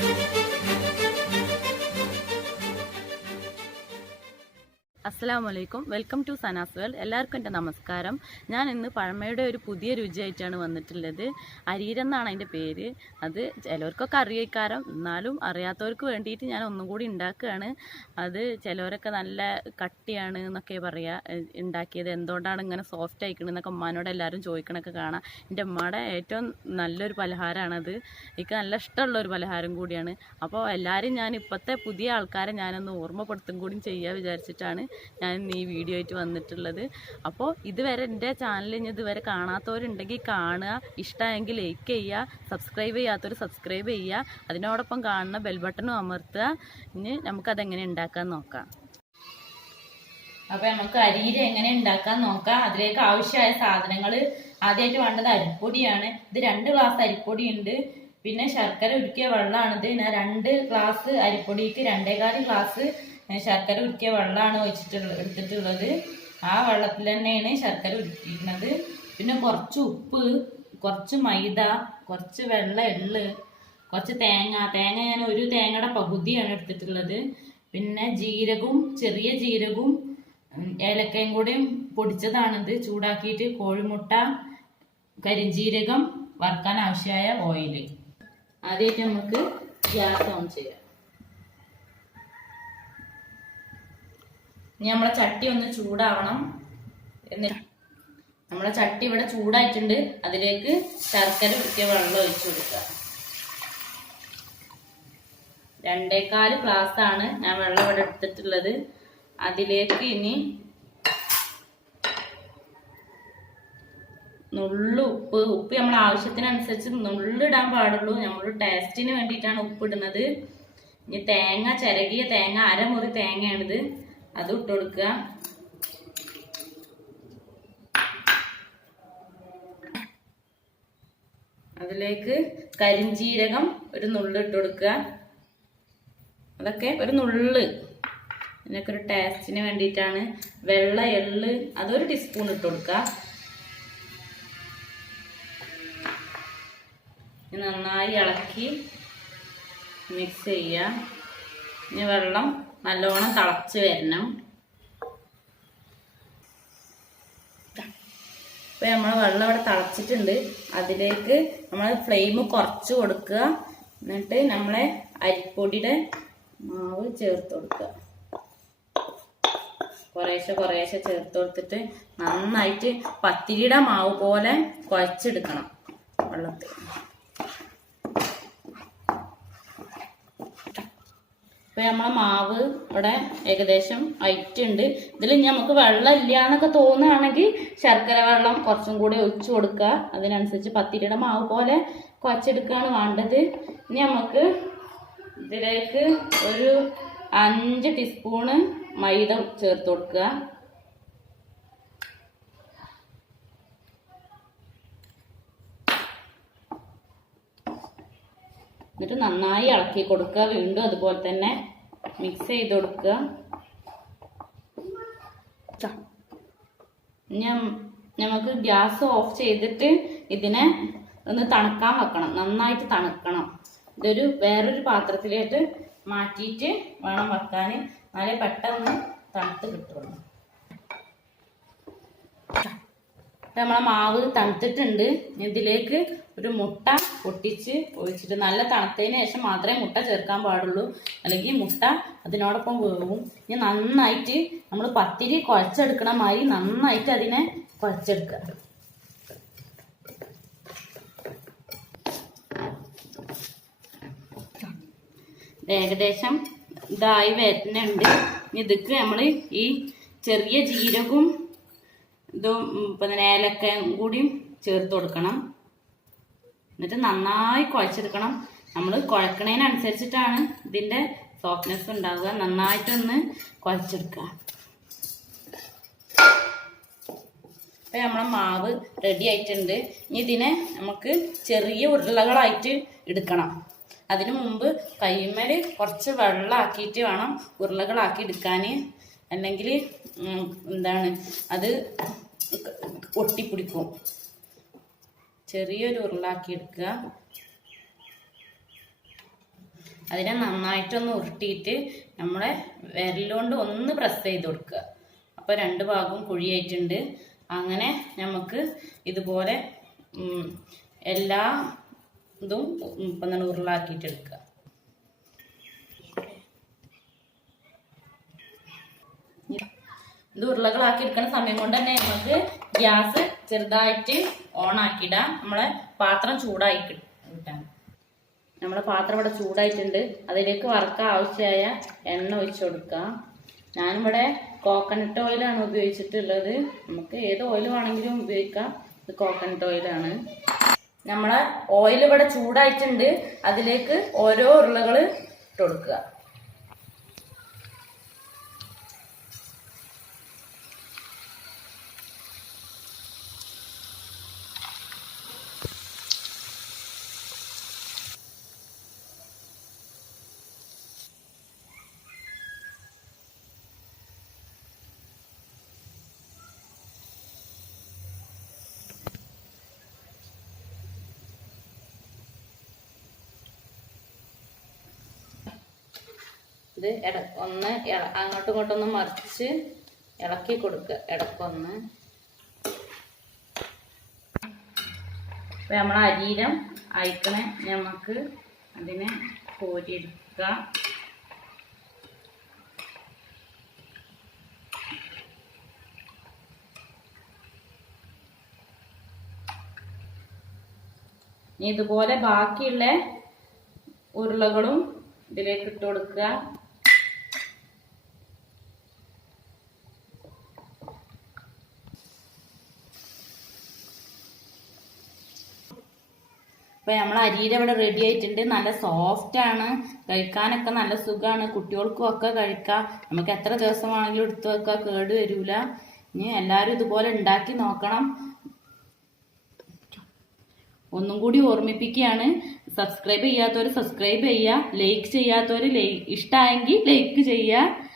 Müzik വലൈക്കും welcome to Sana's world. എല്ലാവർക്കും എന്റെ നമസ്കാരം. ഞാൻ ഇന്ന് പഴമയുടെ ഒരു പുതിയ രുചിയായിട്ടാണ് വന്നിട്ടുള്ളത്. അരീരെന്നാണ് അതിന്റെ പേര്. അത് ചിലവർക്കൊക്കെ അറിയിക്കാരം എന്നാലും അറിയാത്തവർക്ക് വേണ്ടിയിട്ട് ഞാൻ ഒന്നും കൂടി ഉണ്ടാക്കുകയാണ്. അത് ചിലവരൊക്കെ നല്ല കട്ടിയാണ് എന്നൊക്കെ പറയുക ഉണ്ടാക്കിയത് എന്തുകൊണ്ടാണ് ഇങ്ങനെ സോഫ്റ്റ് ആയിക്കണെന്നൊക്കെ ഉമ്മാനോട് എല്ലാവരും ചോദിക്കണൊക്കെ കാണാം. എന്റെ ഉമ്മയുടെ ഏറ്റവും നല്ലൊരു പലഹാരമാണത് എനിക്ക് നല്ല ഇഷ്ടമുള്ള ഒരു പലഹാരം കൂടിയാണ്. അപ്പോൾ എല്ലാവരും ഞാൻ ഇപ്പോഴത്തെ പുതിയ ആൾക്കാരെ ഞാനൊന്ന് ഓർമ്മപ്പെടുത്തും കൂടിയും ചെയ്യുക വിചാരിച്ചിട്ടാണ് ഞാൻ ഈ വീഡിയോ ആയിട്ട് വന്നിട്ടുള്ളത്. അപ്പോൾ ഇതുവരെ എന്റെ ചാനൽ ഇനി ഇതുവരെ കാണാത്തവരുണ്ടെങ്കിൽ കാണുക ഇഷ്ടമായെങ്കിൽ ലൈക്ക് ചെയ്യുക സബ്സ്ക്രൈബ് ചെയ്യാത്തവർ സബ്സ്ക്രൈബ് ചെയ്യുക അതിനോടൊപ്പം കാണുന്ന ബെൽ ബട്ടണും അമർത്തുക. ഇനി നമുക്കതെങ്ങനെ ഉണ്ടാക്കാൻ നോക്കാം. അപ്പോൾ നമുക്ക് അരിയിൽ എങ്ങനെ ഉണ്ടാക്കാൻ നോക്കാം. അതിലേക്ക് ആവശ്യമായ സാധനങ്ങൾ ആദ്യമായിട്ട് വേണ്ടത് അരിപ്പൊടിയാണ്. ഇത് രണ്ട് ഗ്ലാസ് അരിപ്പൊടി ഉണ്ട്. പിന്നെ ശർക്കര ഉരുക്കിയ വെള്ളമാണിത് ഞാൻ രണ്ട് ഗ്ലാസ് അരിപ്പൊടിക്ക് രണ്ടേകാൽ ഗ്ലാസ് ശർക്കര ഉരുക്കിയ വെള്ളമാണ് ഒഴിച്ചിട്ടുള്ളത് എടുത്തിട്ടുള്ളത്. ആ വെള്ളത്തിൽ തന്നെയാണ് ശർക്കര ഉരുക്കിയിരുന്നത്. പിന്നെ കുറച്ച് ഉപ്പ് കുറച്ച് മൈദ കുറച്ച് വെള്ള എള്ള് കുറച്ച് തേങ്ങ. തേങ്ങ ഞാൻ ഒരു തേങ്ങയുടെ പകുതിയാണ് എടുത്തിട്ടുള്ളത്. പിന്നെ ജീരകവും ചെറിയ ജീരകവും ഏലക്കയും കൂടി പൊടിച്ചതാണിത്. ചൂടാക്കിയിട്ട് കോഴിമുട്ട കരിഞ്ജീരകം വറുക്കാൻ ആവശ്യമായ ഓയിൽ ആദ്യമായിട്ട് നമുക്ക് ഗ്യാസ് ഓൺ ചെയ്യാം. ഇനി നമ്മളെ ചട്ടി ഒന്ന് ചൂടാവണം. എന്നിട്ട് നമ്മളെ ചട്ടി ഇവിടെ ചൂടായിട്ടുണ്ട്. അതിലേക്ക് ശർക്കര ഉരുക്കിയ വെള്ളം ഒഴിച്ചു കൊടുക്കുക. രണ്ടേകാൽ ഗ്ലാസ് ആണ് ഞാൻ വെള്ളം ഇവിടെ എടുത്തിട്ടുള്ളത്. അതിലേക്ക് ഇനി നുള്ളു ഉപ്പ് ഉപ്പ് നമ്മൾ ആവശ്യത്തിനനുസരിച്ച് നുള്ളിടാൻ പാടുള്ളൂ. നമ്മൾ ടേസ്റ്റിന് വേണ്ടിയിട്ടാണ് ഉപ്പ് ഇടുന്നത്. ഇനി തേങ്ങ ചിരകിയ തേങ്ങ അരമുറി തേങ്ങയാണിത്. അത് ഇട്ട് കൊടുക്കുക. അതിലേക്ക് കരിഞ്ജീരകം ഒരു നുള്ള് ഇട്ട് കൊടുക്കുക. അതൊക്കെ ഒരു നുള്ള്. ഇതിനൊക്കെ ഒരു ടേസ്റ്റിന് വേണ്ടിയിട്ടാണ്. വെള്ള എള്ള് അതൊരു ടീസ്പൂൺ ഇട്ട് കൊടുക്കുക. നന്നായി ഇളക്കി മിക്സ് ചെയ്യുക. ഇനി വെള്ളം നല്ലോണം തിളച്ച് വരണം. ഇപ്പൊ നമ്മൾ വെള്ളം ഇവിടെ തിളച്ചിട്ടുണ്ട്. അതിലേക്ക് നമ്മൾ ഫ്ലെയിം കുറച്ച് കൊടുക്കുക. എന്നിട്ട് നമ്മളെ അരിപ്പൊടിയുടെ മാവ് ചേർത്ത് കൊടുക്കുക. കുറേശ്ശെ കുറേശ്ശെ ചേർത്ത് കൊടുത്തിട്ട് നന്നായിട്ട് പത്തിരിയുടെ മാവ് പോലെ കുഴച്ചെടുക്കണം വെള്ളത്തിൽ. ഇപ്പൊ നമ്മളെ മാവ് ഇവിടെ ഏകദേശം ആയിട്ടുണ്ട് ഇതിൽ നമുക്ക് വെള്ളം ഇല്ല എന്നൊക്കെ തോന്നുകയാണെങ്കിൽ ശർക്കര വെള്ളം കുറച്ചും കൂടി ഒഴിച്ചു കൊടുക്കുക. അതിനനുസരിച്ച് പത്തിരിയുടെ മാവ് പോലെ കുഴച്ചെടുക്കുകയാണ് വേണ്ടത്. ഇനി നമുക്ക് ഇതിലേക്ക് ഒരു അഞ്ച് ടീസ്പൂണ് മൈദ ചേർത്ത് കൊടുക്കുക. എന്നിട്ട് നന്നായി ഇളക്കി കൊടുക്കുക. വീണ്ടും അതുപോലെ തന്നെ മിക്സ് ചെയ്ത് കൊടുക്കുക. ഞാൻ നമുക്ക് ഗ്യാസ് ഓഫ് ചെയ്തിട്ട് ഇതിനെ ഒന്ന് തണുക്കാൻ വെക്കണം. നന്നായിട്ട് തണുക്കണം. ഇതൊരു വേറൊരു പാത്രത്തിലേക്ക് മാറ്റിയിട്ട് വേണം വെക്കാൻ. എന്നാലേ പെട്ടെന്ന് തണുത്ത് കിട്ടുള്ളൂ. ഇപ്പം നമ്മളെ മാവ് തണുത്തിട്ടുണ്ട്. ഇതിലേക്ക് ഒരു മുട്ട പൊട്ടിച്ച് ഒഴിച്ചിട്ട് നല്ല തണുത്തതിന് ശേഷം മാത്രമേ മുട്ട ചേർക്കാൻ പാടുള്ളൂ. അല്ലെങ്കിൽ മുട്ട അതിനോടൊപ്പം വേവും. ഇനി നന്നായിട്ട് നമ്മൾ പത്തിരി കുഴച്ചെടുക്കണ മാതിരി നന്നായിട്ട് അതിനെ കുഴച്ചെടുക്കുക ഏകദേശം ഇതായി വരുന്നുണ്ട്. ഇതൊക്കെ നമ്മൾ ഈ ചെറിയ ജീരകവും ഇതും പിന്നെ ഏലക്കയും കൂടിയും ചേർത്ത് കൊടുക്കണം. എന്നിട്ട് നന്നായി കുഴച്ചെടുക്കണം. നമ്മൾ കുഴക്കണതിനനുസരിച്ചിട്ടാണ് ഇതിന്റെ സോഫ്റ്റ്നെസ് ഉണ്ടാവുക. നന്നായിട്ടൊന്ന് കുഴച്ചെടുക്കുക. ഇപ്പം നമ്മളെ മാവ് റെഡി ആയിട്ടുണ്ട്. ഇനി ഇതിനെ നമുക്ക് ചെറിയ ഉരുളകളായിട്ട് എടുക്കണം. അതിനു മുമ്പ് കൈമേൽ കുറച്ച് വെള്ളമാക്കിയിട്ട് വേണം ഉരുളകളാക്കി എടുക്കാൻ അല്ലെങ്കിൽ എന്താണ് അത് ഒട്ടിപ്പിടിക്കും ചെറിയൊരു ഉരുളാക്കി എടുക്കുക. അതിനെ നന്നായിട്ടൊന്ന് ഉരുട്ടിയിട്ട് നമ്മളെ വിരലുകൊണ്ട് ഒന്ന് പ്രസ് ചെയ്ത് കൊടുക്കുക. അപ്പോൾ രണ്ട് ഭാഗവും കുഴിയായിട്ടുണ്ട്. അങ്ങനെ നമുക്ക് ഇതുപോലെ എല്ലാ ഇതും തന്നെ ഉരുളാക്കിയിട്ട് എടുക്കുക. ഇത് ഉരുളകളാക്കി എടുക്കുന്ന സമയം കൊണ്ട് തന്നെ നമുക്ക് ഗ്യാസ് ചെറുതായിട്ട് ഓൺ ആക്കിയിടാം നമ്മളെ പാത്രം ചൂടായി കിട്ടും. കിട്ടാൻ നമ്മുടെ പാത്രം ഇവിടെ ചൂടായിട്ടുണ്ട്. അതിലേക്ക് വറുക്ക ആവശ്യമായ എണ്ണ ഒഴിച്ചു കൊടുക്കാം. ഞാനിവിടെ കോക്കനട്ട് ഓയിലാണ് ഉപയോഗിച്ചിട്ടുള്ളത്. നമുക്ക് ഏത് ഓയിൽ വേണമെങ്കിലും ഉപയോഗിക്കാം. ഇത് കോക്കനട്ട് ഓയിലാണ് നമ്മളെ ഓയിൽ ഇവിടെ ചൂടായിട്ടുണ്ട്. അതിലേക്ക് ഓരോ ഉരുളകൾ ഇട്ട് കൊടുക്കുക. ഇത് ഇട ഒന്ന് അങ്ങോട്ടും ഇങ്ങോട്ടൊന്ന് മറിച്ച് ഇളക്കി കൊടുക്കുക. ഇടക്കൊന്ന്. ഇപ്പം നമ്മൾ അരിയിലും അയക്കണേ. നമുക്ക് അതിനെ കോരിയെടുക്കുക. ഇനി ഇതുപോലെ ബാക്കിയുള്ള ഉരുളകളും ഇതിലേക്ക് ഇട്ട് കൊടുക്കുക. അപ്പൊ നമ്മൾ അരിയുടെ ഇവിടെ റെഡി ആയിട്ടുണ്ട്. നല്ല സോഫ്റ്റ് ആണ്. കഴിക്കാനൊക്കെ നല്ല സുഖമാണ് കുട്ടികൾക്കും ഒക്കെ കഴിക്കാം. നമുക്ക് എത്ര ദിവസം വേണമെങ്കിലും എടുത്തു വെക്കാം. കേട് വരില്ല ഇനി എല്ലാവരും ഇതുപോലെ ഉണ്ടാക്കി നോക്കണം. ഒന്നും കൂടി ഓർമ്മിപ്പിക്കുകയാണ്. സബ്സ്ക്രൈബ് ചെയ്യാത്തവർ സബ്സ്ക്രൈബ് ചെയ്യുക. ലൈക്ക് ചെയ്യാത്തവർ ലൈ ഇഷ്ടമായെങ്കിൽ ലൈക്ക് ചെയ്യുക.